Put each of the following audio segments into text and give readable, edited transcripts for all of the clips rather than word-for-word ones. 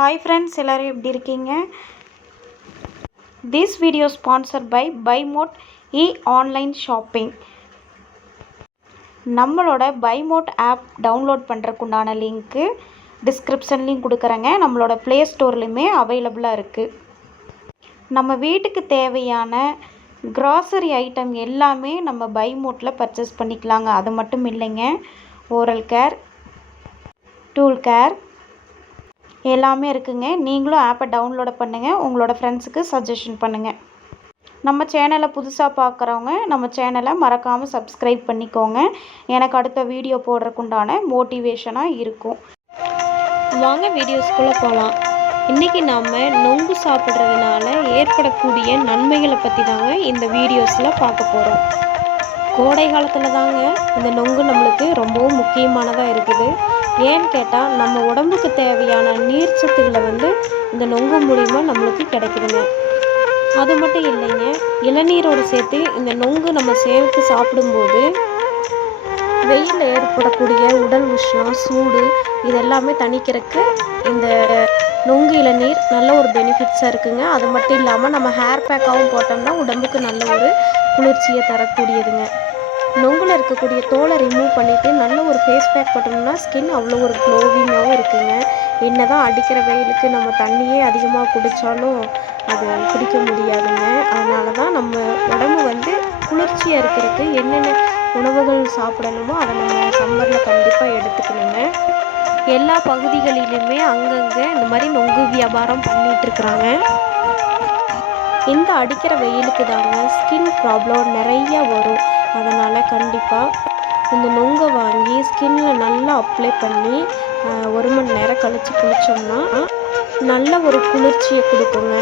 Hi friends, எல்லாரும் எப்படி இருக்கீங்க? This video sponsored by BuyMode e-online shopping. நம்மளோட BuyMode app டவுன்லோட் பண்ணுறதுக்குண்டான லிங்க்கு டிஸ்கிரிப்ஷன்லையும் கொடுக்குறேங்க. நம்மளோட ப்ளே ஸ்டோர்லையுமே அவைலபிளாக இருக்குது. நம்ம வீட்டுக்கு தேவையான க்ராசரி ஐட்டம் எல்லாமே நம்ம BuyModeல பர்ச்சேஸ் பண்ணிக்கலாங்க. அது மட்டும் இல்லைங்க, ஓரல் கேர், டூல் கேர் எல்லாமே இருக்குங்க. நீங்களும் ஆப்பை டவுன்லோட் பண்ணுங்கள், உங்களோட ஃப்ரெண்ட்ஸுக்கு சஜஷன் பண்ணுங்கள். நம்ம சேனலை புதுசாக பார்க்குறவங்க நம்ம சேனலை மறக்காமல் சப்ஸ்கிரைப் பண்ணிக்கோங்க. எனக்கு அடுத்த வீடியோ போடுறதுக்குண்டான மோட்டிவேஷனாக இருக்கும். வாங்க வீடியோஸ்குள்ளே போகலாம். இன்றைக்கி நாம் நொங்கு சாப்பிட்றதுனால ஏற்படக்கூடிய நன்மைகளை பற்றி தாங்க இந்த வீடியோஸில் பார்க்க போகிறோம். கோடை காலத்தில் தாங்க இந்த நொங்கு நம்மளுக்கு ரொம்பவும் முக்கியமானதாக இருக்குது. ஏன்னு கேட்டால் நம்ம உடம்புக்கு தேவையான நீர்ச்சத்துக்களை இந்த நொங்கு மூலிமா நம்மளுக்கு கிடைக்குதுங்க. அது மட்டும் இல்லைங்க, இளநீரோடு சேர்த்து இந்த நொங்கு நம்ம சேர்த்து சாப்பிடும்போது வெயிலில் ஏற்படக்கூடிய உடல் உஷ்ணம், சூடு இதெல்லாமே தணிக்கிறதுக்கு இந்த நொங்கு இளநீர் நல்ல ஒரு பெனிஃபிட்ஸாக இருக்குங்க. அது மட்டும் இல்லாமல் நம்ம ஹேர் பேக்காகவும் போட்டோம்னா உடம்புக்கு நல்ல ஒரு குளிர்ச்சியை தரக்கூடியதுங்க. நொங்கில் இருக்கக்கூடிய தோலை ரிமூவ் பண்ணிவிட்டு நல்ல ஒரு ஃபேஸ் பேக் போட்டோம்னா ஸ்கின் அவ்வளோ ஒரு க்ளோவிங்காகவும் இருக்குங்க. என்ன தான் அடிக்கிற வெயிலுக்கு நம்ம தண்ணியே அதிகமாக குடித்தாலும் அது குடிக்க முடியாதுங்க. அதனால தான் நம்ம உடம்பு குளிர்ச்சியாக இருக்கிறதுக்கு என்னென்ன உணவுகள் சாப்பிடணுமோ அதை நம்ம சம்மரில் கண்டிப்பாக எடுத்துக்கணுங்க. எல்லா பகுதிகளிலுமே அங்கங்கே இந்த மாதிரி நொங்கு வியாபாரம் பண்ணிகிட்ருக்குறாங்க. இந்த அடிக்கிற வெயிலுக்கு தாங்க ஸ்கின் ப்ராப்ளம் நிறையா வரும். அதனால் கண்டிப்பாக இந்த நொங்கை வாங்கி ஸ்கின்னில் நல்லா அப்ளை பண்ணி 1 மணி நேரம் கழித்து குளித்தோம்னா நல்ல ஒரு குளிர்ச்சியை கொடுக்குங்க.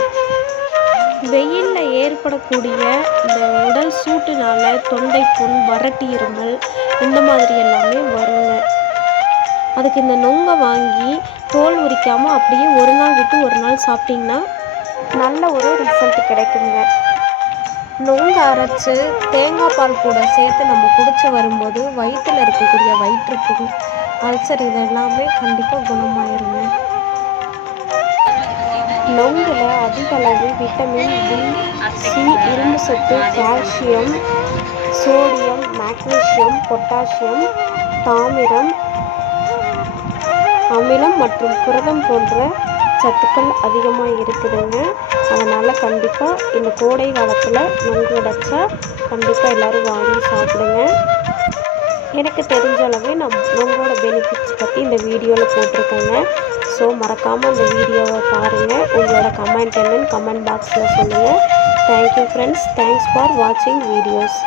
வெயிலில் ஏற்படக்கூடிய இந்த உடல் சூட்டுனால தொண்டை புண், வறட்டு இருமல் இந்த மாதிரி எல்லாமே வருங்க. அதுக்கு இந்த நொங்கை வாங்கி தோல் உரிக்காமல் அப்படியே ஒரு நாள் விட்டு ஒரு நாள் சாப்பிட்டிங்கன்னா நல்ல ஒரு ரிசல்ட் கிடைக்குங்க. நொங்கு அரைச்சி தேங்காய் பால் கூட சேர்த்து நம்ம குடிச்சு வரும்போது வயிற்றில் இருக்கக்கூடிய வயிற்றுப்புண், அல்சர் இதெல்லாமே கண்டிப்பாக குணமாயிருங்க. நொங்கில் அதிக அளவு விட்டமின் பி, சி, இரும்பு சத்து, கால்சியம், சோடியம், மேக்னீசியம், பொட்டாசியம், தாமிரம், அமிலம் மற்றும் புரதம் போன்ற சத்துக்கள் அதிகமாக இருக்குதுங்க. அதனால் கண்டிப்பாக இந்த கோடை காலத்தில் நொங்கு உடைச்சா கண்டிப்பாக எல்லோரும் வாங்கி சாப்பிடுங்க. எனக்கு தெரிஞ்ச அளவு நான் நொங்கோட பெனிஃபிட்ஸ் பற்றி இந்த வீடியோவில் போட்டிருக்கேங்க. ஸோ மறக்காமல் இந்த வீடியோவை பாருங்கள். உங்களோட கமெண்ட் என்னன்னு கமெண்ட் பாக்ஸில் சொல்லுங்கள். Thank you friends. தேங்க்ஸ் ஃபார் வாட்சிங் வீடியோஸ்.